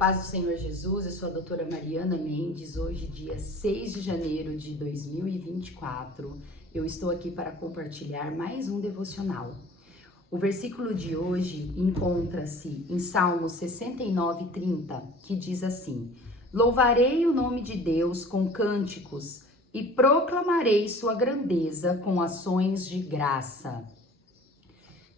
paz do Senhor Jesus, eu sou a doutora Mariana Mendes. Hoje, dia 6 de janeiro de 2024, eu estou aqui para compartilhar mais um devocional. O versículo de hoje encontra-se em Salmos 69:30, que diz assim: Louvarei o nome de Deus com cânticos e proclamarei sua grandeza com ações de graça.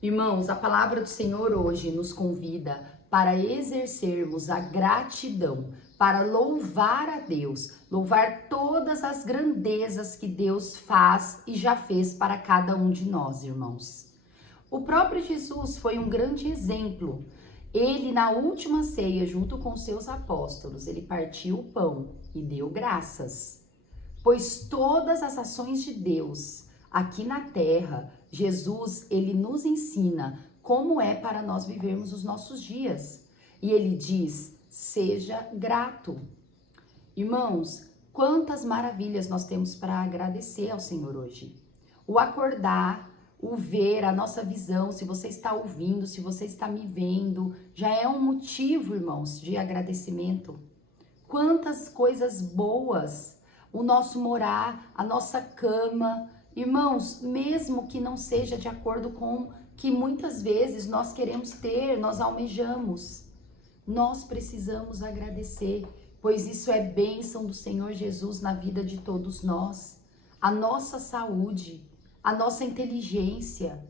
Irmãos, a palavra do Senhor hoje nos convida para exercermos a gratidão, para louvar a Deus, louvar todas as grandezas que Deus faz e já fez para cada um de nós, irmãos. O próprio Jesus foi um grande exemplo. Ele, na última ceia, junto com seus apóstolos, ele partiu o pão e deu graças. Pois todas as ações de Deus aqui na terra, Jesus, ele nos ensina como é para nós vivermos os nossos dias. E ele diz, seja grato. Irmãos, quantas maravilhas nós temos para agradecer ao Senhor hoje. O acordar, o ver, a nossa visão, se você está ouvindo, se você está me vendo, já é um motivo, irmãos, de agradecimento. Quantas coisas boas, o nosso morar, a nossa cama. Irmãos, mesmo que não seja de acordo com que muitas vezes nós queremos ter, nós almejamos, nós precisamos agradecer, pois isso é bênção do Senhor Jesus na vida de todos nós. A nossa saúde, a nossa inteligência,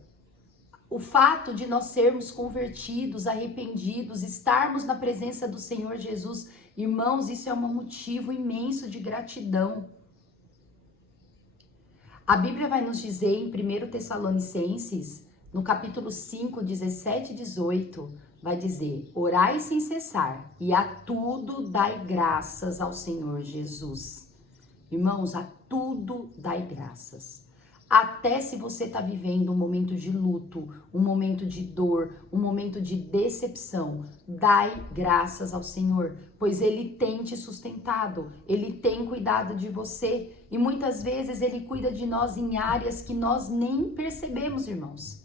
o fato de nós sermos convertidos, arrependidos, estarmos na presença do Senhor Jesus, irmãos, isso é um motivo imenso de gratidão. A Bíblia vai nos dizer em 1 Tessalonicenses, no capítulo 5, 17 e 18, vai dizer, orai sem cessar e a tudo dai graças ao Senhor Jesus. Irmãos, a tudo dai graças. Até se você está vivendo um momento de luto, um momento de dor, um momento de decepção, dai graças ao Senhor, pois Ele tem te sustentado, Ele tem cuidado de você e muitas vezes Ele cuida de nós em áreas que nós nem percebemos, irmãos.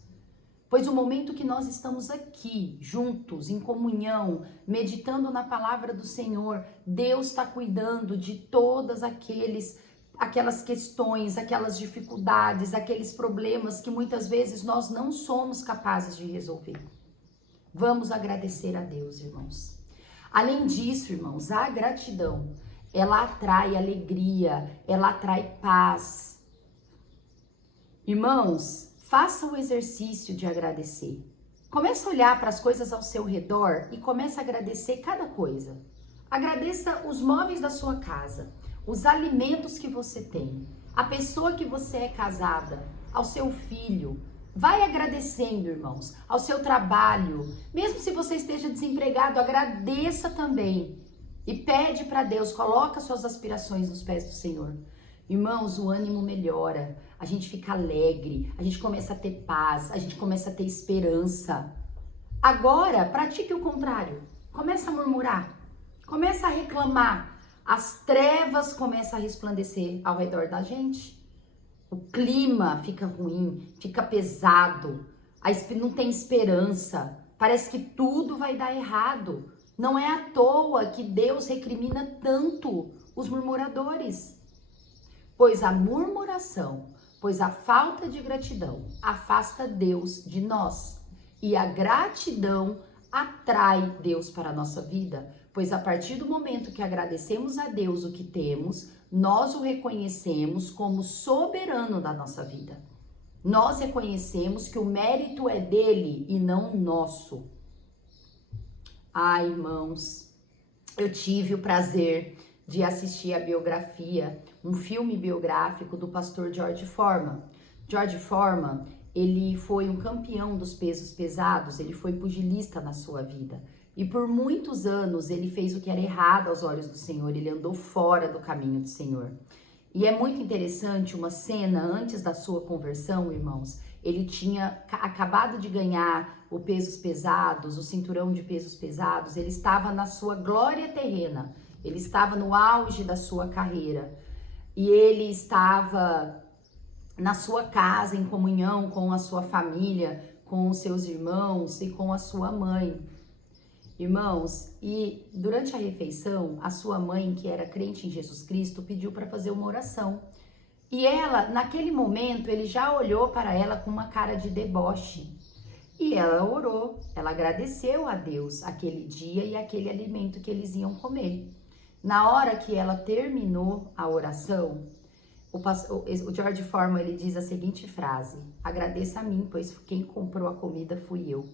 Pois o momento que nós estamos aqui, juntos, em comunhão, meditando na palavra do Senhor, Deus está cuidando de todas aquelas questões, aquelas dificuldades, aqueles problemas que muitas vezes nós não somos capazes de resolver. Vamos agradecer a Deus, irmãos. Além disso, irmãos, a gratidão, ela atrai alegria, ela atrai paz. Irmãos, faça o exercício de agradecer. Comece a olhar para as coisas ao seu redor e comece a agradecer cada coisa. Agradeça os móveis da sua casa, os alimentos que você tem, a pessoa que você é casada, ao seu filho. Vai agradecendo, irmãos, ao seu trabalho. Mesmo se você esteja desempregado, agradeça também. E pede para Deus, coloca suas aspirações nos pés do Senhor. Irmãos, o ânimo melhora, a gente fica alegre, a gente começa a ter paz, a gente começa a ter esperança. Agora, pratique o contrário. Começa a murmurar, começa a reclamar. As trevas começam a resplandecer ao redor da gente. O clima fica ruim, fica pesado, não tem esperança. Parece que tudo vai dar errado. Não é à toa que Deus recrimina tanto os murmuradores. Pois a murmuração, pois a falta de gratidão afasta Deus de nós. E a gratidão atrai Deus para a nossa vida. Pois a partir do momento que agradecemos a Deus o que temos, nós o reconhecemos como soberano da nossa vida. Nós reconhecemos que o mérito é dele e não nosso. Ah, irmãos, eu tive o prazer de assistir a biografia, um filme biográfico do pastor George Foreman. George Foreman, ele foi um campeão dos pesos pesados, ele foi pugilista na sua vida. E por muitos anos ele fez o que era errado aos olhos do Senhor, ele andou fora do caminho do Senhor. E é muito interessante uma cena antes da sua conversão, irmãos. Ele tinha acabado de ganhar o pesos pesados, o cinturão de pesos pesados, ele estava na sua glória terrena. Ele estava no auge da sua carreira e ele estava na sua casa em comunhão com a sua família, com os seus irmãos e com a sua mãe. Irmãos, e durante a refeição, a sua mãe, que era crente em Jesus Cristo, pediu para fazer uma oração. E ela, naquele momento, ele já olhou para ela com uma cara de deboche. E ela orou, ela agradeceu a Deus aquele dia e aquele alimento que eles iam comer. Na hora que ela terminou a oração, o George Foreman, ele diz a seguinte frase: agradeça a mim, pois quem comprou a comida fui eu.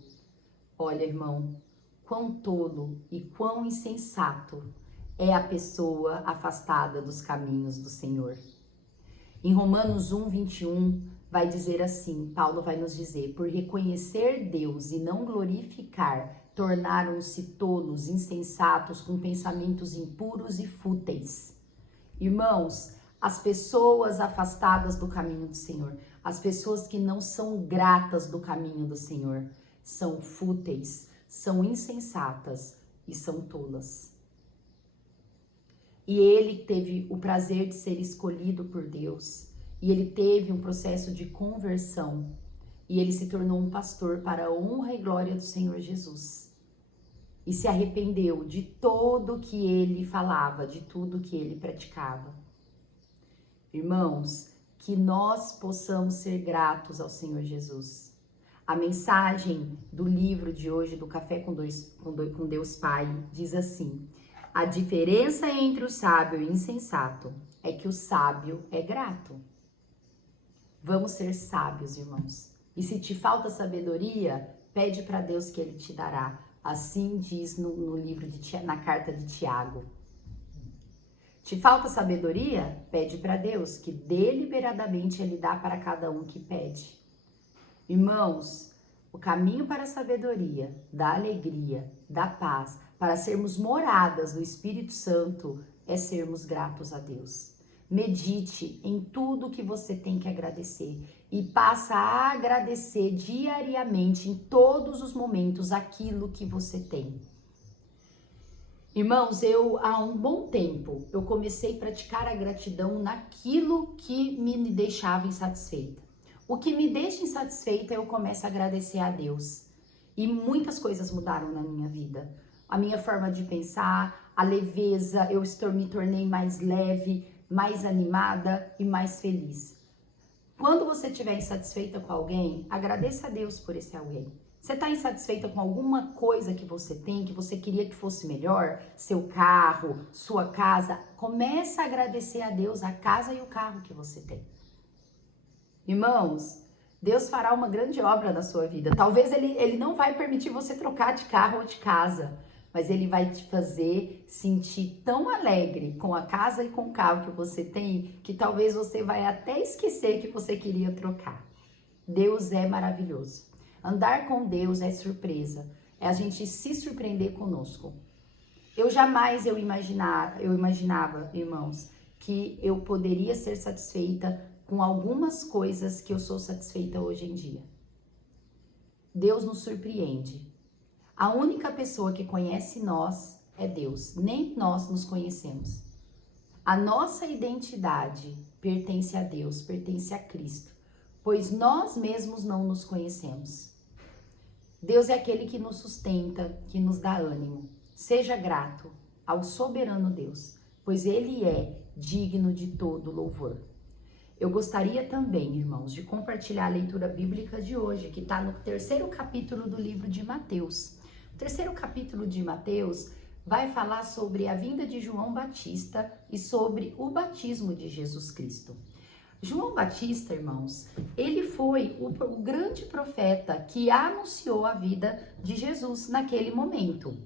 Olha, irmão, quão tolo e quão insensato é a pessoa afastada dos caminhos do Senhor. Em Romanos 1:21, vai dizer assim, Paulo vai nos dizer: por reconhecer Deus e não glorificar, tornaram-se tolos, insensatos, com pensamentos impuros e fúteis. Irmãos, as pessoas afastadas do caminho do Senhor, as pessoas que não são gratas do caminho do Senhor, são fúteis, são insensatas e são tolas. E ele teve o prazer de ser escolhido por Deus, e ele teve um processo de conversão, e ele se tornou um pastor para a honra e glória do Senhor Jesus. E se arrependeu de tudo que ele falava, de tudo que ele praticava. Irmãos, que nós possamos ser gratos ao Senhor Jesus. A mensagem do livro de hoje, do Café com Deus Pai, diz assim: a diferença entre o sábio e o insensato é que o sábio é grato. Vamos ser sábios, irmãos. E se te falta sabedoria, pede para Deus que Ele te dará. Assim diz no livro na carta de Tiago. Te falta sabedoria? Pede para Deus, que deliberadamente Ele dá para cada um que pede. Irmãos, o caminho para a sabedoria, da alegria, da paz, para sermos moradas do Espírito Santo, é sermos gratos a Deus. Medite em tudo que você tem que agradecer e passa a agradecer diariamente, em todos os momentos, aquilo que você tem. Irmãos, há um bom tempo, eu comecei a praticar a gratidão naquilo que me deixava insatisfeita. O que me deixa insatisfeita, eu começo a agradecer a Deus. E muitas coisas mudaram na minha vida. A minha forma de pensar, a leveza, eu me tornei mais leve, mais animada e mais feliz. Quando você estiver insatisfeita com alguém, agradeça a Deus por esse alguém. Você está insatisfeita com alguma coisa que você tem, que você queria que fosse melhor? Seu carro, sua casa? Começa a agradecer a Deus a casa e o carro que você tem. Irmãos, Deus fará uma grande obra na sua vida. Talvez ele não vai permitir você trocar de carro ou de casa, mas Ele vai te fazer sentir tão alegre com a casa e com o carro que você tem, que talvez você vai até esquecer que você queria trocar. Deus é maravilhoso. Andar com Deus é surpresa, é a gente se surpreender conosco. Eu imaginava, irmãos, que eu poderia ser satisfeita com algumas coisas que eu sou satisfeita hoje em dia. Deus nos surpreende. A única pessoa que conhece nós é Deus, nem nós nos conhecemos. A nossa identidade pertence a Deus, pertence a Cristo, pois nós mesmos não nos conhecemos. Deus é aquele que nos sustenta, que nos dá ânimo. Seja grato ao soberano Deus, pois Ele é digno de todo louvor. Eu gostaria também, irmãos, de compartilhar a leitura bíblica de hoje, que está no 3º capítulo do livro de Mateus. O 3º capítulo de Mateus vai falar sobre a vinda de João Batista e sobre o batismo de Jesus Cristo. João Batista, irmãos, ele foi o grande profeta que anunciou a vida de Jesus naquele momento.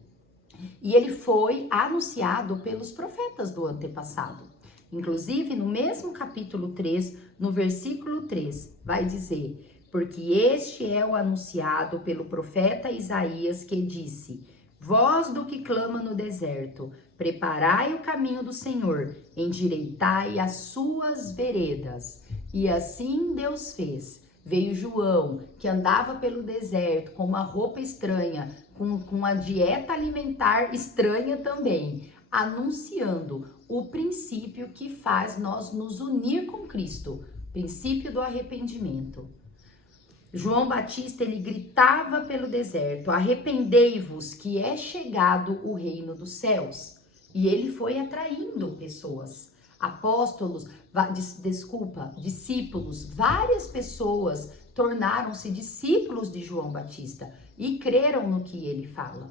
E ele foi anunciado pelos profetas do antepassado. Inclusive, no mesmo capítulo 3, no versículo 3, vai dizer: porque este é o anunciado pelo profeta Isaías, que disse: voz do que clama no deserto, preparai o caminho do Senhor, endireitai as suas veredas. E assim Deus fez. Veio João, que andava pelo deserto com uma roupa estranha, com uma dieta alimentar estranha também, anunciando o princípio que faz nós nos unir com Cristo, princípio do arrependimento. João Batista, ele gritava pelo deserto: arrependei-vos, que é chegado o reino dos céus. E ele foi atraindo pessoas, apóstolos, discípulos, várias pessoas tornaram-se discípulos de João Batista e creram no que ele fala.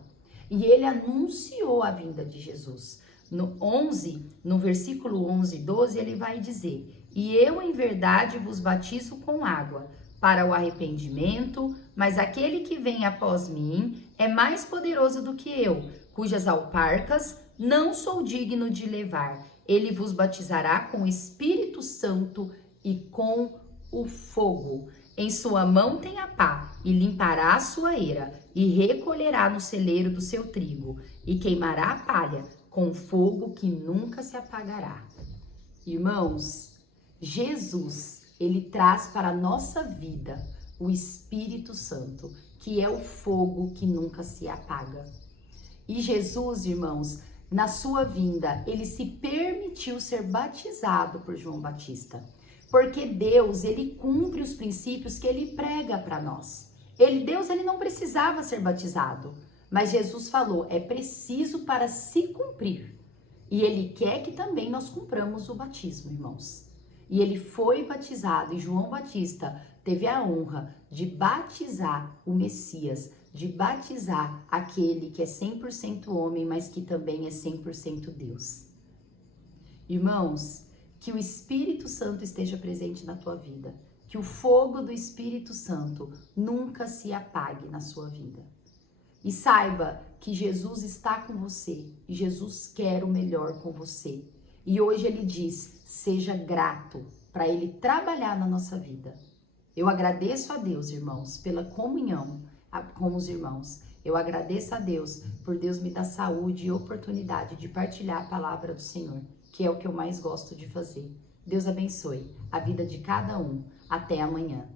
E ele anunciou a vinda de Jesus. No versículo 11 e 12, ele vai dizer: e eu em verdade vos batizo com água para o arrependimento, mas aquele que vem após mim é mais poderoso do que eu, cujas alparcas não sou digno de levar. Ele vos batizará com o Espírito Santo e com o fogo. Em sua mão tem a pá, e limpará a sua eira, e recolherá no celeiro do seu trigo, e queimará a palha com fogo que nunca se apagará. Irmãos, Jesus, ele traz para a nossa vida o Espírito Santo, que é o fogo que nunca se apaga. E Jesus, irmãos, na sua vinda, ele se permitiu ser batizado por João Batista. Porque Deus, ele cumpre os princípios que ele prega para nós. Deus, ele não precisava ser batizado, mas Jesus falou, é preciso para se cumprir. E ele quer que também nós cumpramos o batismo, irmãos. E ele foi batizado, e João Batista teve a honra de batizar o Messias, de batizar aquele que é 100% homem, mas que também é 100% Deus. Irmãos, que o Espírito Santo esteja presente na tua vida, que o fogo do Espírito Santo nunca se apague na sua vida. E saiba que Jesus está com você e Jesus quer o melhor com você. E hoje ele diz, seja grato para ele trabalhar na nossa vida. Eu agradeço a Deus, irmãos, pela comunhão com os irmãos. Eu agradeço a Deus por Deus me dar saúde e oportunidade de partilhar a palavra do Senhor, que é o que eu mais gosto de fazer. Deus abençoe a vida de cada um. Até amanhã.